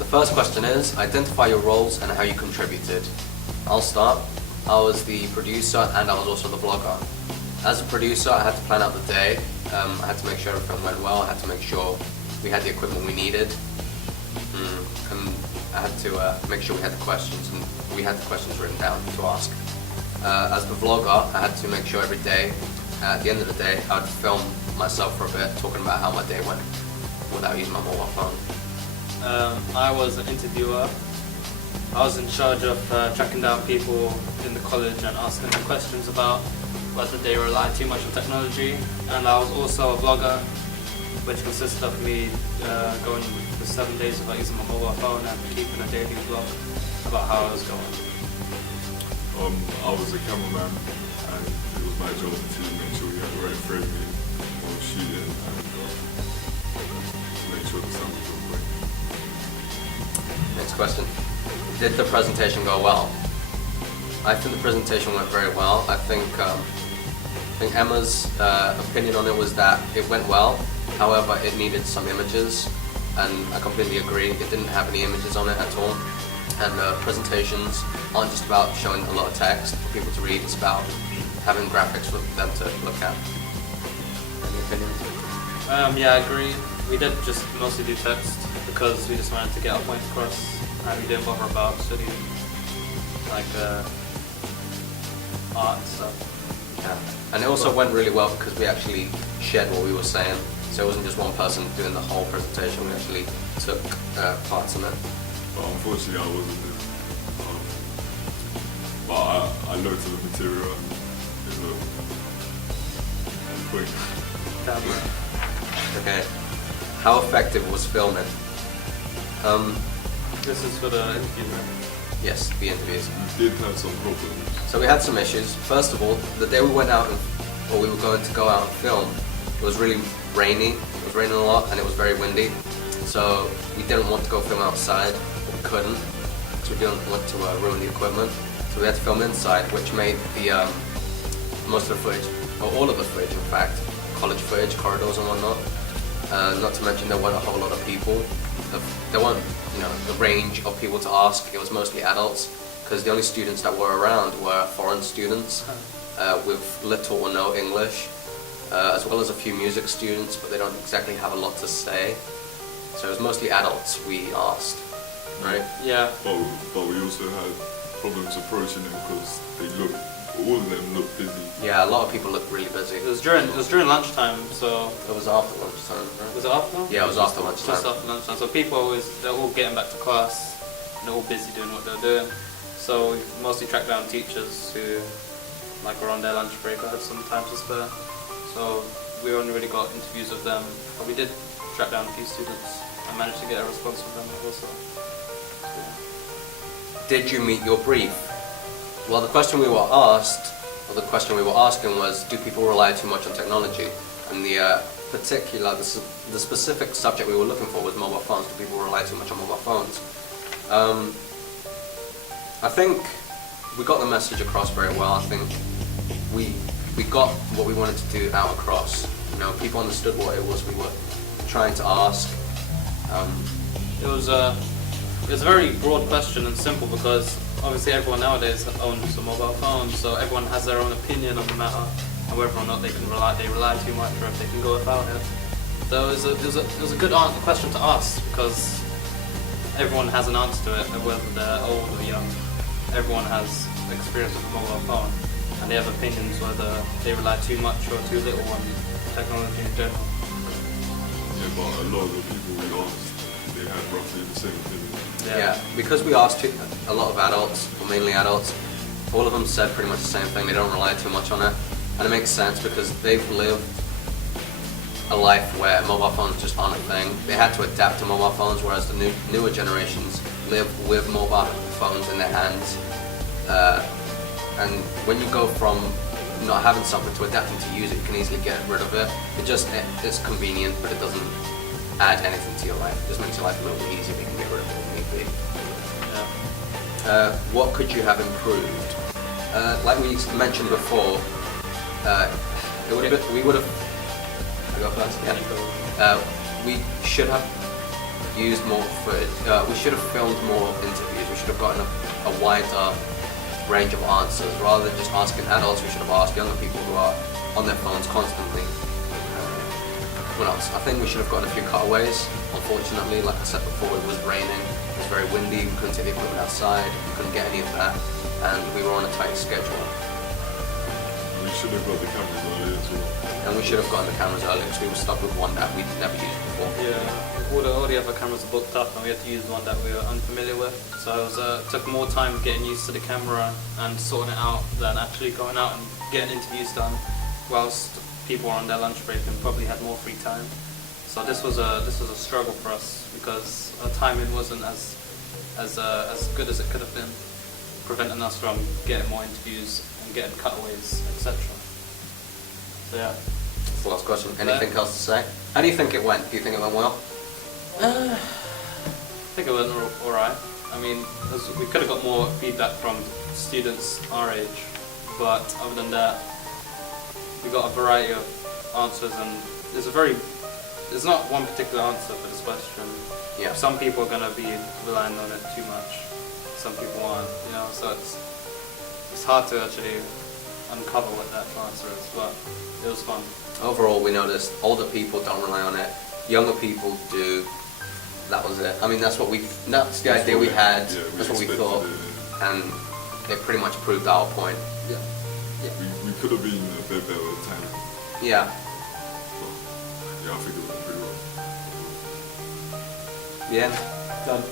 The first question is, identify your roles and how you contributed. I'll start. I was the producer and I was also the vlogger. As a producer, I had to plan out the day. I had to make sure everything went well. I had to make sure we had the equipment we needed. And I had to make sure we had the questions, and we had the questions written down to ask. As the vlogger, I had to make sure every day, at the end of the day, I'd film myself for a bit, talking about how my day went without using my mobile phone. I was an interviewer. I was in charge of tracking down people in the college and asking them questions about whether they rely too much on technology. And I was also a vlogger, which consisted of me going for 7 days without using my mobile phone and keeping a daily vlog about how I was going. I was a cameraman, and it was my job to make sure we had the right framing while shooting and make sure the sound was on point. Next question. Did the presentation go well? I think the presentation went very well. I think Emma's opinion on it was that it went well. However, it needed some images, and I completely agree. It didn't have any images on it at all. And presentations aren't just about showing a lot of text for people to read. It's about having graphics for them to look at. Any opinions? Yeah, I agree. We did just mostly do text because we just wanted to get our point across, and we didn't bother about studying like art and stuff. Yeah, and it also went really well because we actually shared what we were saying. So it wasn't just one person doing the whole presentation. We actually took parts in it. But unfortunately, I wasn't there. But I looked at the material and it looked on point. Okay. How effective was filming? This is for the interview, right? Yes, the interviews. We did have some problems. So we had some issues. First of all, the day we went out, or we were going to go out and film, it was really rainy. It was raining a lot and it was very windy. So we didn't want to go film outside, but we couldn't, because we didn't want to ruin the equipment. So we had to film inside, which made the most of the footage, or all of the footage in fact, college footage, corridors and whatnot. Not to mention there weren't a whole lot of people. There weren't, the range of people to ask. It was mostly adults, because the only students that were around were foreign students with little or no English, as well as a few music students, but they don't exactly have a lot to say. So it was mostly adults we asked, right? Yeah. But we also had problems approaching them because all of them looked busy. Yeah, a lot of people looked really busy. It was during lunchtime, so. It was after lunchtime, right? Was it after? Yeah, it was after lunchtime. Just after lunchtime. So they're all getting back to class, and they're all busy doing what they're doing. So we mostly tracked down teachers who were on their lunch break or had some time to spare. So we only really got interviews of them, but we did track down a few students and managed to get a response from them also. Yeah. Did you meet your brief? Well, the question we were asked, or the question we were asking was, do people rely too much on technology? And the specific subject we were looking for was mobile phones. Do people rely too much on mobile phones? I think we got the message across very well. I think we got what we wanted to do out across. People understood what it was we were trying to ask. It was a very broad question and simple because obviously everyone nowadays owns a mobile phone, so everyone has their own opinion on the matter and whether or not they rely too much or if they can go without it. So it was a good question to ask because everyone has an answer to it, whether they're old or young. Everyone has experience with a mobile phone and they have opinions whether they rely too much or too little on technology in general. Yeah, but a lot of the people we asked, they had roughly the same opinion. Yeah, because we asked a lot of adults, or mainly adults, all of them said pretty much the same thing. They don't rely too much on it. And it makes sense because they've lived a life where mobile phones just aren't a thing. They had to adapt to mobile phones, whereas the newer generations live with mobile phones in their hands. And when you go from not having something to adapting to use it, you can easily get rid of it. It's convenient, but it doesn't add anything to your life. It just makes your life a little bit easier. You can get rid of it if need be. Yeah. What could you have improved? Like we mentioned before, we would have. I go first. Yeah. We should have used more footage. We should have filmed more interviews. We should have gotten a wider range of answers rather than just asking adults. We should have asked younger people who are on their phones constantly. What else? I think we should have gotten a few cutaways. Unfortunately, like I said before, it was raining. It was very windy. We couldn't take the equipment outside. We couldn't get any of that, and we were on a tight schedule. We should have got the cameras earlier as well. And we should have gotten the cameras earlier because we were stuck with one that we'd never used before. Yeah, all the other cameras are booked up, and we had to use one that we were unfamiliar with. So it was took more time getting used to the camera and sorting it out than actually going out and getting interviews done, whilst people were on their lunch break and probably had more free time. So this was a struggle for us because our timing wasn't as good as it could have been, preventing us from getting more interviews and getting cutaways, etc. So yeah. That's the last question. Anything else to say? How do you think it went? Do you think it went well? I think it went alright. I mean, we could have got more feedback from students our age, but other than that, we got a variety of answers, and there's not one particular answer for this question. Yeah. Some people are gonna be relying on it too much. Some people aren't, you know. So it's hard to actually uncover what that answer is, but it was fun. Overall, we noticed older people don't rely on it. Younger people do. That was it. I mean, that's the idea we had. Yeah, that's what we expected thought, it. and it pretty much proved our point. Yeah. We could have been a bit better at the time. Yeah. But, yeah, I think it went pretty well. Yeah. Done.